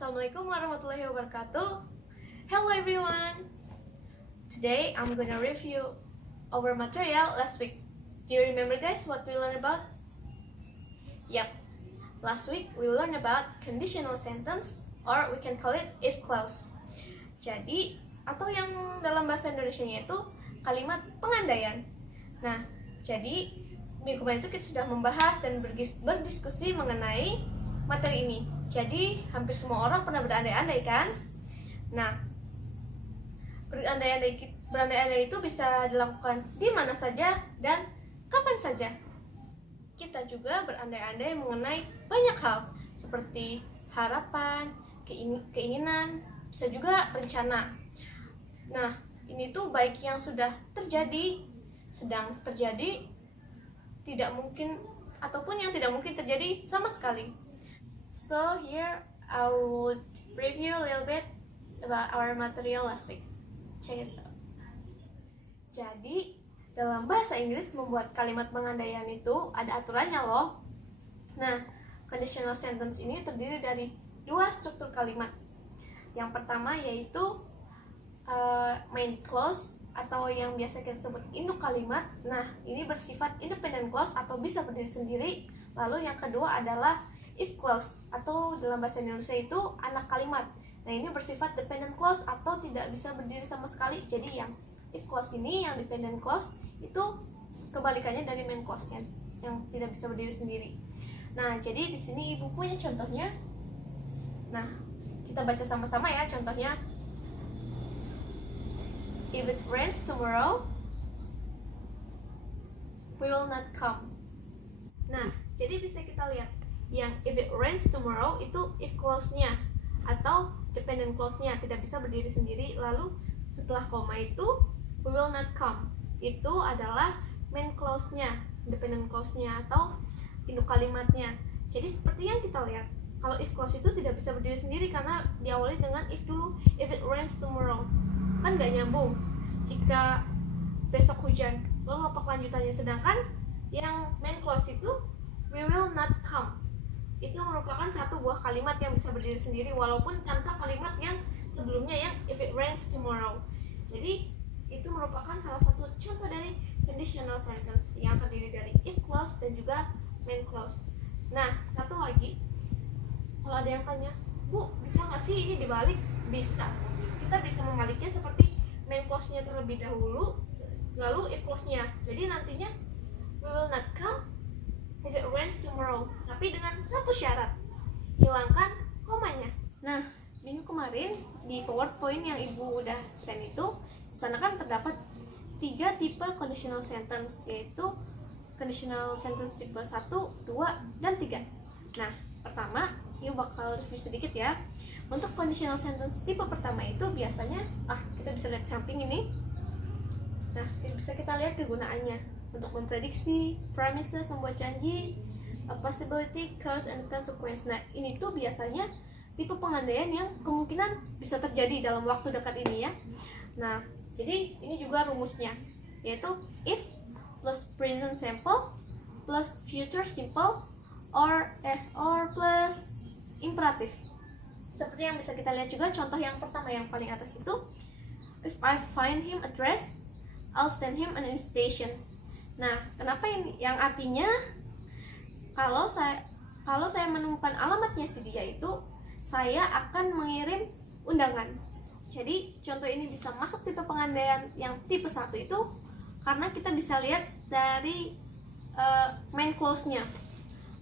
Assalamualaikum warahmatullahi wabarakatuh. Hello everyone. Today I'm gonna review our material last week. Do you remember guys what we learned about? Yep. Last week we learned about conditional sentence or we can call it if clause. Jadi atau yang dalam bahasa Indonesianya itu kalimat pengandaian. Nah, jadi minggu kemarin itu kita sudah membahas dan berdiskusi mengenai materi ini. Jadi hampir semua orang pernah berandai-andai kan? Nah, berandai-andai itu bisa dilakukan di mana saja dan kapan saja. Kita juga berandai-andai mengenai banyak hal seperti harapan, keinginan, bisa juga rencana. Nah, ini tuh baik yang sudah terjadi, sedang terjadi, tidak mungkin ataupun yang tidak mungkin terjadi sama sekali. So here I would review a little bit about our material last week. Check it out. Jadi dalam bahasa Inggris membuat kalimat pengandaian itu ada aturannya loh. Nah, conditional sentence ini terdiri dari dua struktur kalimat. Yang pertama yaitu main clause atau yang biasa kita sebut induk kalimat. Nah, ini bersifat independent clause atau bisa berdiri sendiri. Lalu yang kedua adalah if clause atau dalam bahasa Indonesia itu anak kalimat. Nah, ini bersifat dependent clause atau tidak bisa berdiri sama sekali. Jadi yang if clause ini, yang dependent clause itu kebalikannya dari main clause-nya yang tidak bisa berdiri sendiri. Nah, jadi di sini Ibu punya contohnya. Nah, kita baca sama-sama ya contohnya. If it rains tomorrow, we will not come. Nah, jadi bisa kita lihat yang if it rains tomorrow itu if clause-nya atau dependent clause-nya tidak bisa berdiri sendiri. Lalu setelah koma itu we will not come itu adalah main clause-nya, dependent clause-nya atau induk kalimatnya. Jadi seperti yang kita lihat, kalau if clause itu tidak bisa berdiri sendiri karena diawali dengan if dulu. If it rains tomorrow kan nggak nyambung. Jika besok hujan, lalu apa kelanjutannya? Sedangkan yang main clause itu we will not come itu merupakan satu buah kalimat yang bisa berdiri sendiri walaupun tanpa kalimat yang sebelumnya yang if it rains tomorrow. Jadi itu merupakan salah satu contoh dari conditional sentence yang terdiri dari if clause dan juga main clause. Nah, satu lagi, kalau ada yang tanya, Bu, bisa nggak sih ini dibalik? Bisa. Kita bisa membaliknya seperti main clause-nya terlebih dahulu, lalu if clause-nya. Jadi nantinya we will not come if it rains tomorrow, tapi dengan satu syarat, hilangkan komanya. Nah, minggu kemarin di PowerPoint yang Ibu udah send itu, di sana kan terdapat 3 tipe conditional sentence, yaitu conditional sentence tipe 1, 2, dan 3. Nah, pertama, Ibu bakal review sedikit ya. Untuk conditional sentence tipe pertama itu biasanya, kita bisa lihat samping ini. Nah, bisa kita lihat kegunaannya untuk memprediksi, promises, membuat janji, possibility, cause, and consequence. Nah, ini tuh biasanya tipe pengandaian yang kemungkinan bisa terjadi dalam waktu dekat ini ya. Nah, jadi ini juga rumusnya, yaitu if plus present simple plus future simple or plus imperatif. Seperti yang bisa kita lihat juga contoh yang pertama yang paling atas itu, if I find him address, I'll send him an invitation. Nah, kenapa ini? Yang artinya kalau saya menemukan alamatnya si dia itu, saya akan mengirim undangan. Jadi contoh ini bisa masuk tipe pengandaian yang tipe 1 itu karena kita bisa lihat dari main clause-nya.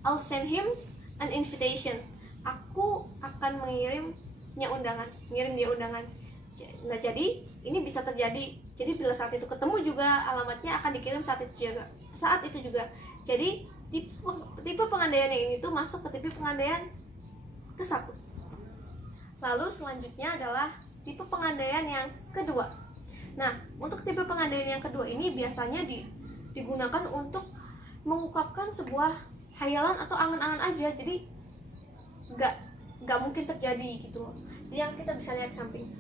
I'll send him an invitation. Aku akan mengirim dia undangan. Nah, jadi ini bisa terjadi. Jadi bila saat itu ketemu juga alamatnya akan dikirim saat itu juga. Jadi tipe pengandaian yang ini tuh masuk ke tipe pengandaian ke-1. Lalu selanjutnya adalah tipe pengandaian yang kedua. Nah, untuk tipe pengandaian yang kedua ini biasanya digunakan untuk mengungkapkan sebuah hayalan atau angan-angan aja. Jadi nggak mungkin terjadi gitu loh. Yang kita bisa lihat samping.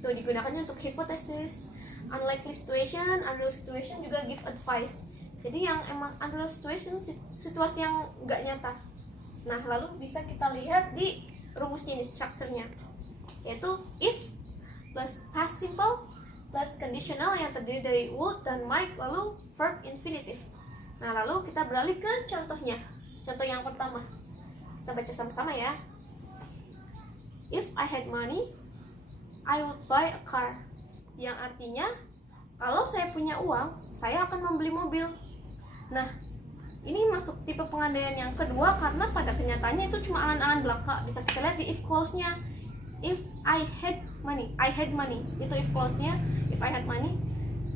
Itu digunakannya untuk hipotesis, unlikely situation, unreal situation, juga give advice. Jadi yang emang unreal situation, situasi yang nggak nyata. Nah, lalu bisa kita lihat di rumusnya ini, strukturnya, yaitu if plus past simple plus conditional yang terdiri dari would dan might, lalu verb infinitive. Nah, lalu kita beralih ke contohnya. Contoh yang pertama, kita baca sama-sama ya. If I had money, I would buy a car. Yang artinya, kalau saya punya uang, saya akan membeli mobil. Nah, ini masuk tipe pengandaian yang kedua karena pada kenyataannya itu cuma angan-angan belaka. Bisa kita lihat di if clause-nya. If I had money, itu if clause-nya. If I had money,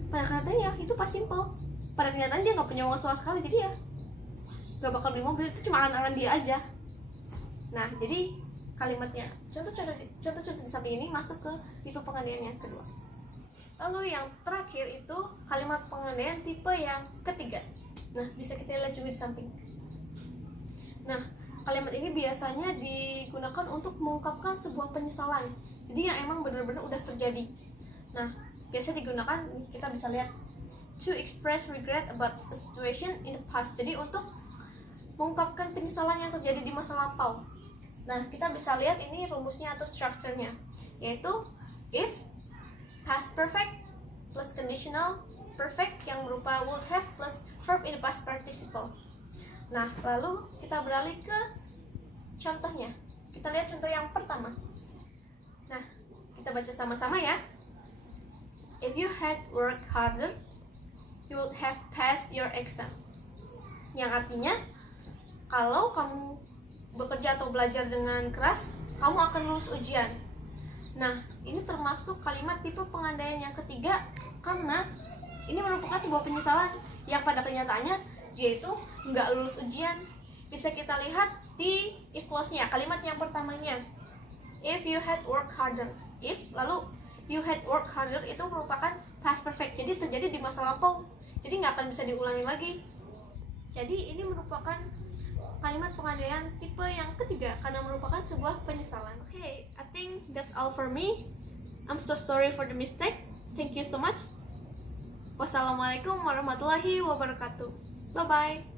pada kenyataannya itu past simple. Pada kenyataan dia nggak punya uang sama sekali, jadi ya nggak bakal beli mobil. Itu cuma angan-angan dia aja. Nah, jadi kalimatnya, contoh-contoh di samping ini masuk ke tipe pengandaian yang kedua. Lalu yang terakhir itu kalimat pengandaian tipe yang ketiga. Nah, bisa kita lihat juga di samping. Nah, kalimat ini biasanya digunakan untuk mengungkapkan sebuah penyesalan. Jadi yang emang benar-benar udah terjadi. Nah, biasa digunakan, kita bisa lihat, to express regret about a situation in the past. Jadi untuk mengungkapkan penyesalan yang terjadi di masa lampau. Nah, kita bisa lihat ini rumusnya atau strukturnya, yaitu if past perfect plus conditional perfect yang berupa would have plus verb in the past participle. Nah, lalu kita beralih ke contohnya. Kita lihat contoh yang pertama. Nah, kita baca sama-sama ya. If you had worked harder, you would have passed your exam. Yang artinya, kalau kamu bekerja atau belajar dengan keras, kamu akan lulus ujian. Nah, ini termasuk kalimat tipe pengandaian yang ketiga karena ini merupakan sebuah penyesalan yang pada kenyataannya dia itu nggak lulus ujian. Bisa kita lihat di if clause-nya, kalimat yang pertamanya. If you had worked harder. If, lalu you had worked harder itu merupakan past perfect. Jadi terjadi di masa lampau. Jadi nggak akan bisa diulangi lagi. Jadi ini merupakan kalimat pengandaian tipe yang ketiga karena merupakan sebuah penyesalan. Okay, I think that's all for me. I'm so sorry for the mistake. Thank you so much. Wassalamualaikum warahmatullahi wabarakatuh. Bye bye.